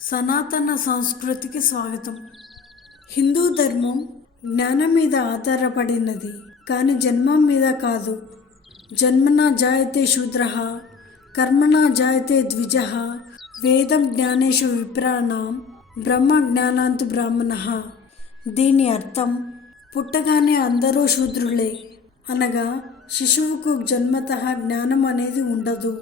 సనాతన సంస్కృతికి స్వాగతం. హిందూ ధర్మం జ్ఞానం మీద ఆధారపడినది, కానీ జన్మం మీద కాదు. జన్మనా జాయతే శూద్రః, కర్మణా జాయతే ద్విజః, వేదం జ్ఞానేషు విప్రాణాం బ్రహ్మ జ్ఞానాంతు బ్రాహ్మణః. దీని అర్థం, పుట్టగానే అందరూ శూద్రులే, అనగా శిశువుకు జన్మతః జ్ఞానం అనేది ఉండదు.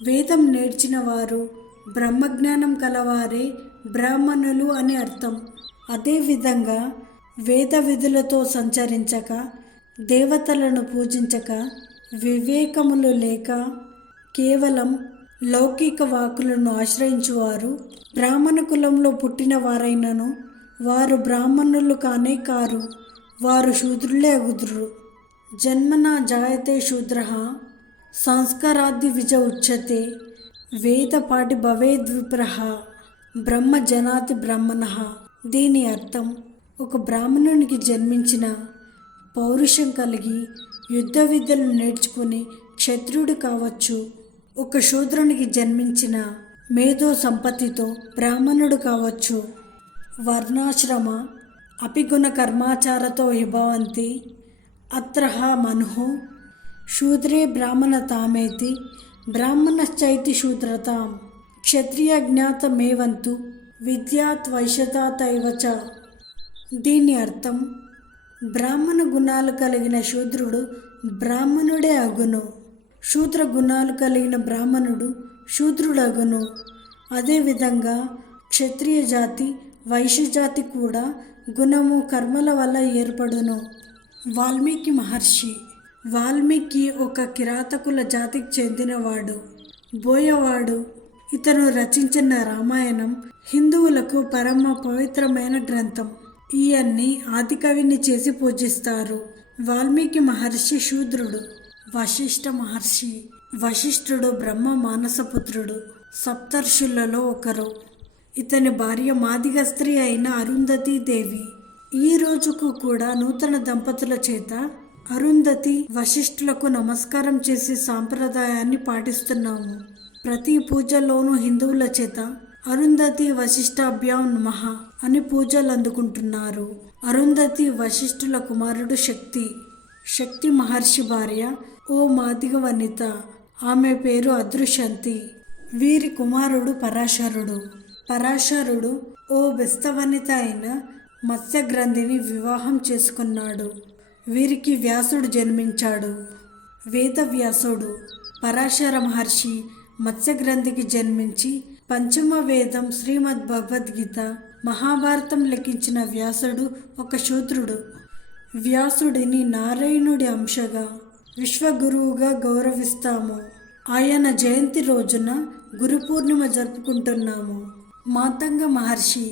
వేదం నేర్చిన వారు, బ్రహ్మజ్ఞానం కలవారే బ్రాహ్మణులు అని అర్థం. అదేవిధంగా వేద విధులతో సంచరించక, దేవతలను పూజించక, వివేకములు లేక కేవలం లౌకిక వాకులను ఆశ్రయించువారు బ్రాహ్మణ కులంలో పుట్టిన వారైనను వారు బ్రాహ్మణులు కానే కారు, వారు శూద్రులే అగుదురు. జన్మనా జాయతే శూద్రః, సంస్కారాద్ది విజ ఉచ్యతే, వేదపాఠి భవేద్విప్రః, బ్రహ్మ జనాతి బ్రాహ్మణః. దీని అర్థం, ఒక బ్రాహ్మణునికి జన్మించిన పౌరుషం కలిగి యుద్ధ విద్యలు నేర్చుకుని క్షత్రుడు కావచ్చు. ఒక శూద్రునికి జన్మించిన మేధో సంపత్తితో బ్రాహ్మణుడు కావచ్చు. వర్ణాశ్రమ అపిగుణ కర్మాచారతో విభవంతి అత్రః మనుః, శూద్రే బ్రాహ్మణతామేతి బ్రాహ్మణశ్చైతి శూద్రతాం, క్షత్రియ జ్ఞాతమేవంతు విద్యాత్ వైశ్యతాతైవ చ. దీని అర్థం, బ్రాహ్మణ గుణాలు కలిగిన శూద్రుడు బ్రాహ్మణుడే అగును, శూద్ర గుణాలు కలిగిన బ్రాహ్మణుడు శూద్రుడగును. అదేవిధంగా క్షత్రియ జాతి, వైశ్య జాతి కూడా గుణము కర్మల వల్ల ఏర్పడును. వాల్మీకి మహర్షి. వాల్మీకి ఒక కిరాతకుల జాతికి చెందినవాడు, బోయవాడు. ఇతను రచించిన రామాయణం హిందువులకు పరమ పవిత్రమైన గ్రంథం. ఈయన్ని ఆదికవిని చేసి పూజిస్తారు. వాల్మీకి మహర్షి శూద్రుడు. వశిష్ఠ మహర్షి. వశిష్ఠుడు బ్రహ్మ మానసపుత్రుడు, సప్తర్షులలో ఒకరు. ఇతని భార్య మాదిగ స్త్రీ అయిన అరుంధతీ దేవి. ఈ రోజుకు కూడా నూతన దంపతుల చేత అరుంధతి వశిష్ఠులకు నమస్కారం చేసే సాంప్రదాయాన్ని పాటిస్తున్నాము. ప్రతి పూజలోనూ హిందువుల చేత అరుంధతి వశిష్ఠాభ్యాం నమః అని పూజలు అందుకుంటున్నారు. అరుంధతి వశిష్ఠుల కుమారుడు శక్తి. శక్తి మహర్షి భార్య ఓ మాదిగ వనిత, ఆమె పేరు అదృశంతి. వీరి కుమారుడు పరాశరుడు. పరాశరుడు ఓ బెస్తవనిత అయిన మత్స్యగ్రంథిని వివాహం చేసుకున్నాడు. వీరికి వ్యాసుడు జన్మించాడు. వేదవ్యాసుడు. పరాశర మహర్షి మత్స్యగ్రంథికి జన్మించి పంచమ వేదం శ్రీమద్ భగవద్గీత, మహాభారతం లిఖించిన వ్యాసుడు ఒక శూద్రుడు. వ్యాసుడిని నారాయణుడి అంశగా, విశ్వగురువుగా గౌరవిస్తాము. ఆయన జయంతి రోజున గురు పూర్ణిమ జరుపుకుంటున్నాము. మాతంగ మహర్షి.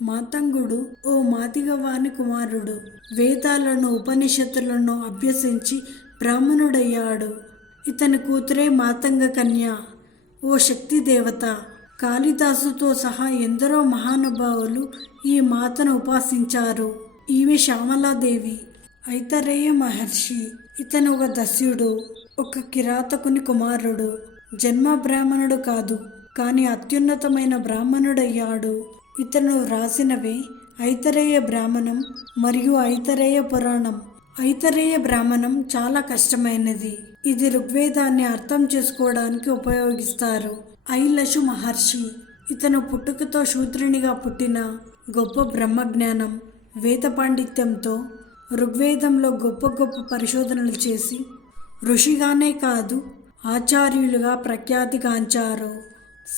మాతంగుడు ఓ మాదిగవాని కుమారుడు. వేదాలను, ఉపనిషత్తులను అభ్యసించి బ్రాహ్మణుడయ్యాడు. ఇతని కూతురే మాతంగ కన్య. ఓ శక్తి దేవత. కాళిదాసుతో సహా ఎందరో మహానుభావులు ఈ మాతను ఉపాసించారు. ఈమె శ్యామలాదేవి. ఐతరేయ మహర్షి. ఇతను ఒక దస్యుడు, ఒక కిరాతకుని కుమారుడు. జన్మ బ్రాహ్మణుడు కాదు, కానీ అత్యున్నతమైన బ్రాహ్మణుడయ్యాడు. ఇతను రాసినవే ఐతరేయ బ్రాహ్మణం మరియు ఐతరేయ పురాణం. ఐతరేయ బ్రాహ్మణం చాలా కష్టమైనది. ఇది ఋగ్వేదాన్ని అర్థం చేసుకోవడానికి ఉపయోగిస్తారు. ఐలషు మహర్షి. ఇతను పుట్టుకతో శూద్రునిగా పుట్టిన గొప్ప బ్రహ్మజ్ఞానం, వేద పాండిత్యంతో ఋగ్వేదంలో గొప్ప గొప్ప పరిశోధనలు చేసి ఋషిగానే కాదు ఆచార్యులుగా ప్రఖ్యాతిగాంచారు.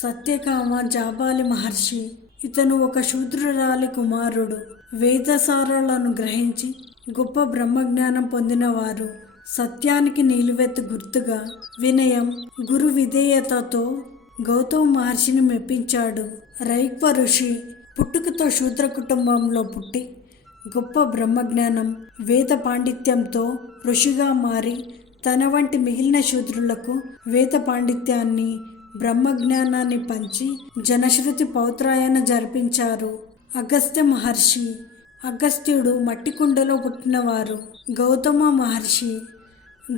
సత్యకామ జాబాలి మహర్షి. ఇతను ఒక శూద్రురాలి కుమారుడు. వేదసారాలను గ్రహించి గొప్ప బ్రహ్మజ్ఞానం పొందినవారు. సత్యానికి నిలువెత్తు గుర్తుగా వినయం, గురు విధేయతతో గౌతమ మహర్షిని మెప్పించాడు. రైక్వ ఋషి. పుట్టుకతో శూద్ర కుటుంబంలో పుట్టి గొప్ప బ్రహ్మజ్ఞానం, వేద పాండిత్యంతో ఋషిగా మారి తన వంటి మిగిలిన శూద్రులకు వేద పాండిత్యాన్ని, బ్రహ్మజ్ఞానాన్ని పంచి జనశ్రుతి పౌత్రాయన జరిపించారు. అగస్త్య మహర్షి. అగస్త్యుడు మట్టి కుండలో పుట్టినవారు. గౌతమ మహర్షి.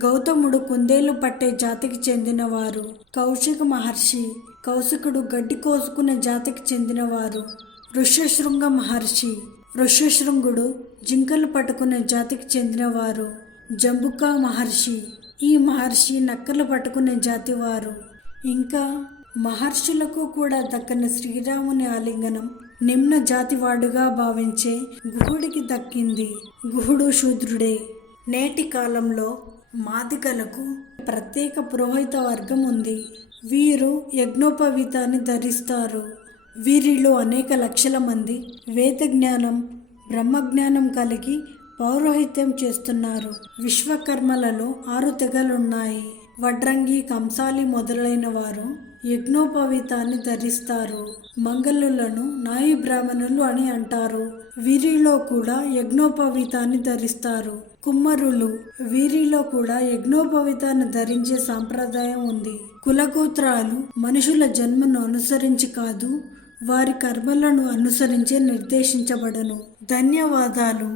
గౌతముడు కుందేలు పట్టే జాతికి చెందినవారు. కౌశిక మహర్షి. కౌశికుడు గడ్డి కోసుకునే జాతికి చెందినవారు. ఋష్యశృంగ మహర్షి, ఋష్యశృంగుడు జింకలు పట్టుకునే జాతికి చెందినవారు. జంబుక మహర్షి, ఈ మహర్షి నక్కలు పట్టుకునే జాతివారు. ఇంకా మహర్షులకు కూడా దక్కని శ్రీరాముని ఆలింగనం నిమ్న జాతివాడుగా భావించే గుహుడికి దక్కింది. గుహుడు శూద్రుడే. నేటి కాలంలో మాదిగలకు ప్రత్యేక పురోహిత వర్గం ఉంది. వీరు యజ్ఞోపవీతాన్ని ధరిస్తారు. వీరిలో అనేక లక్షల మంది వేద జ్ఞానం, బ్రహ్మజ్ఞానం కలిగి పౌరోహిత్యం చేస్తున్నారు. విశ్వకర్మలలో 6 తెగలున్నాయి. వడ్రంగి, కంసాలి మొదలైన వారు యజ్ఞోపవీతాన్ని ధరిస్తారు. మంగళులను నాయి బ్రాహ్మణులు అని అంటారు. వీరిలో కూడా యజ్ఞోపవీతాన్ని ధరిస్తారు. కుమ్మరులు, వీరిలో కూడా యజ్ఞోపవీతాన్ని ధరించే సాంప్రదాయం ఉంది. కులగోత్రాలు మనుషుల జన్మను అనుసరించి కాదు, వారి కర్మలను అనుసరించే నిర్దేశించబడను. ధన్యవాదాలు.